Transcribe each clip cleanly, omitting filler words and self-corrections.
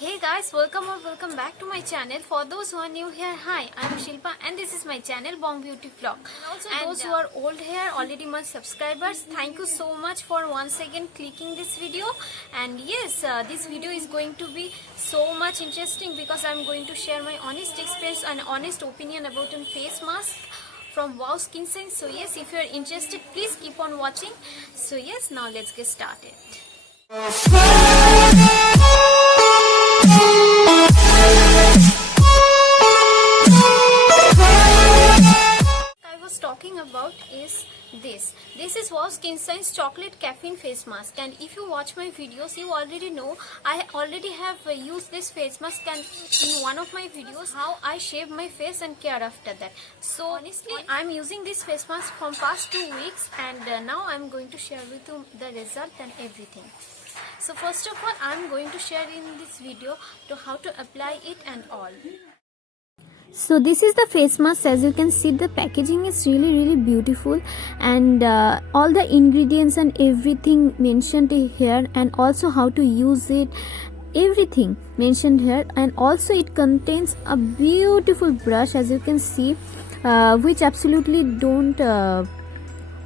Hey guys, welcome back to my channel. For those who are new here, hi, I'm Shilpa and this is my channel Bong Beauty Vlog. And those who are old here, already my subscribers, thank you so much for once again clicking this video. And yes, this video is going to be so much interesting because I'm going to share my honest experience and honest opinion about a face mask from Wow Skin Science. So yes, if you are interested, please keep on watching. So yes, now let's get started. I was talking about is this is Wow Skin Science chocolate caffeine face mask, and if you watch my videos you already know I already have used this face mask, and in one of my videos how I shave my face and care after that. So honestly I'm using this face mask from past 2 weeks, and now I'm going to share with you the result and everything. So first of all, I'm going to share in this video to how to apply it and all. So this is the face mask. As you can see, the packaging is really beautiful, and all the ingredients and everything mentioned here, and also how to use it, everything mentioned here. And also it contains a beautiful brush, as you can see, which absolutely don't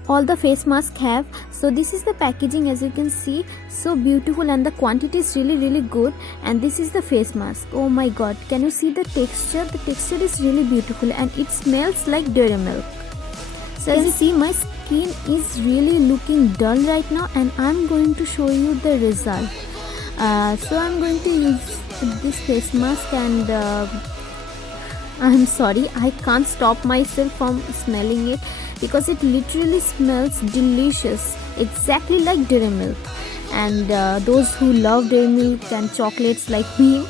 all the face mask have. So this is the packaging, as you can see, so beautiful, and the quantity is really good. And this is the face mask. Oh my god, can you see the texture? The texture is really beautiful and it smells like dairy milk. So as you see, my skin is really looking dull right now, and I'm going to show you the result. So I'm going to use this face mask, and I'm sorry, I can't stop myself from smelling it because it literally smells delicious, exactly like dairy milk. And those who love dairy milk and chocolates like me,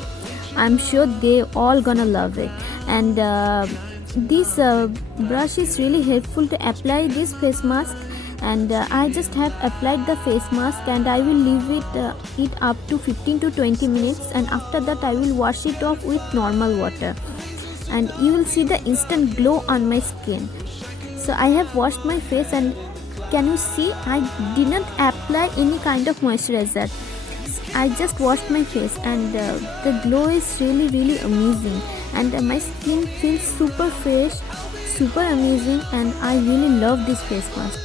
I'm sure they all gonna love it. And this brush is really helpful to apply this face mask. And I just have applied the face mask, and I will leave it up to 15 to 20 minutes, and after that I will wash it off with normal water, and you will see the instant glow on my skin. So I have washed my face, and can you see, I didn't apply any kind of moisturizer. I just washed my face, and the glow is really amazing, and my skin feels super fresh, super amazing, and I really love this face mask.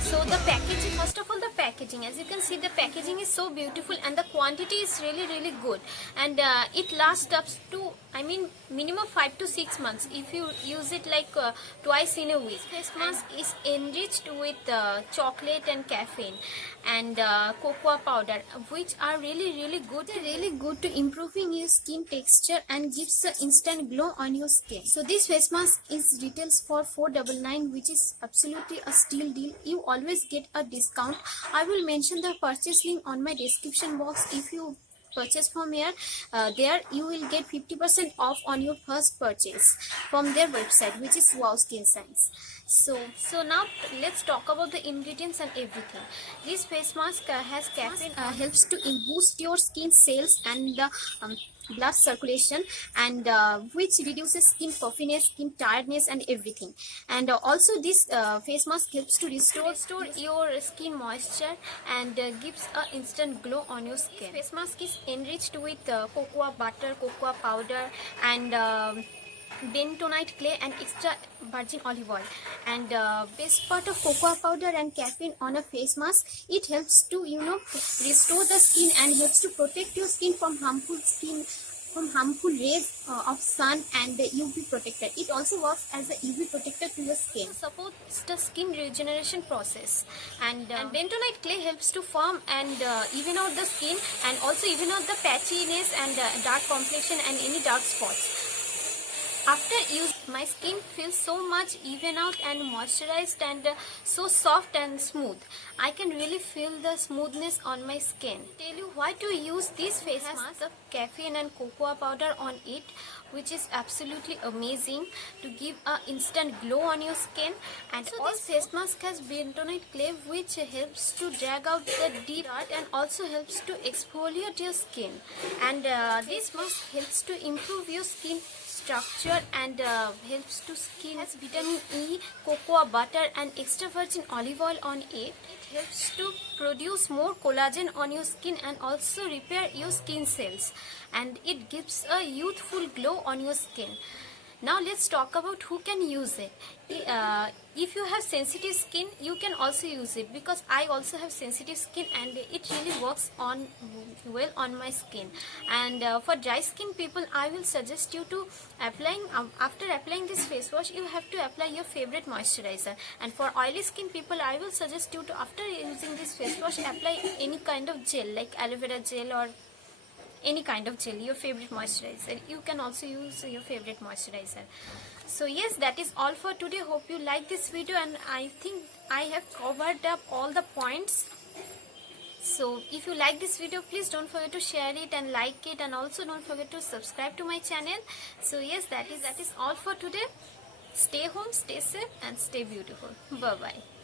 So the packaging, first of all the packaging, as you can see the packaging is so beautiful and the quantity is really good, and it lasts up to, I mean, minimum 5 to 6 months if you use it like twice in a week. Face mask is enriched with chocolate and caffeine and cocoa powder, which are really good to improving your skin texture and gives the instant glow on your skin. So this face mask is retails for $4.99, which is absolutely a steal deal. You always get a discount. I will mention the purchase link on my description box. If you purchase from here, there you will get 50% off on your first purchase from their website, which is Wow Skin Science. So now let's talk about the ingredients and everything. This face mask has caffeine, helps to boost your skin cells and blood circulation, and which reduces skin puffiness, skin tiredness and everything. And also this face mask helps to restore your skin moisture and gives a instant glow on your skin. This face mask is enriched with cocoa butter, cocoa powder, and bentonite clay and extra virgin olive oil. And best part of cocoa powder and caffeine on a face mask, it helps to restore the skin and helps to protect your skin from harmful rays of sun and UV protector. It also works as a UV protector to your skin. It supports the skin regeneration process, and bentonite clay helps to firm and even out the skin, and also even out the patchiness and dark complexion and any dark spots. After use, my skin feels so much even out and moisturized and so soft and smooth. I can really feel the smoothness on my skin. Tell you why to use this face mask. The caffeine and cocoa powder on it, which is absolutely amazing to give a instant glow on your skin. And so this face mask has bentonite clay, which helps to drag out the deep dirt and also helps to exfoliate your skin. And this mask helps to improve your skin structure and helps to skin. Has vitamin E, cocoa butter and extra virgin olive oil on it. It helps to produce more collagen on your skin and also repair your skin cells, and it gives a youthful glow on your skin. Now let's talk about who can use it. If you have sensitive skin, you can also use it, because I also have sensitive skin and it really works on well on my skin. And for dry skin people, I will suggest you to after applying this face wash, you have to apply your favorite moisturizer. And for oily skin people, I will suggest you to, after using this face wash, apply any kind of gel like aloe vera gel or any kind of gel, your favorite moisturizer. You can also use your favorite moisturizer. So yes, that is all for today. Hope you like this video, and I think I have covered up all the points. So if you like this video, please don't forget to share it and like it, and also don't forget to subscribe to my channel. So yes, that is all for today. Stay home, stay safe and stay beautiful. Bye bye.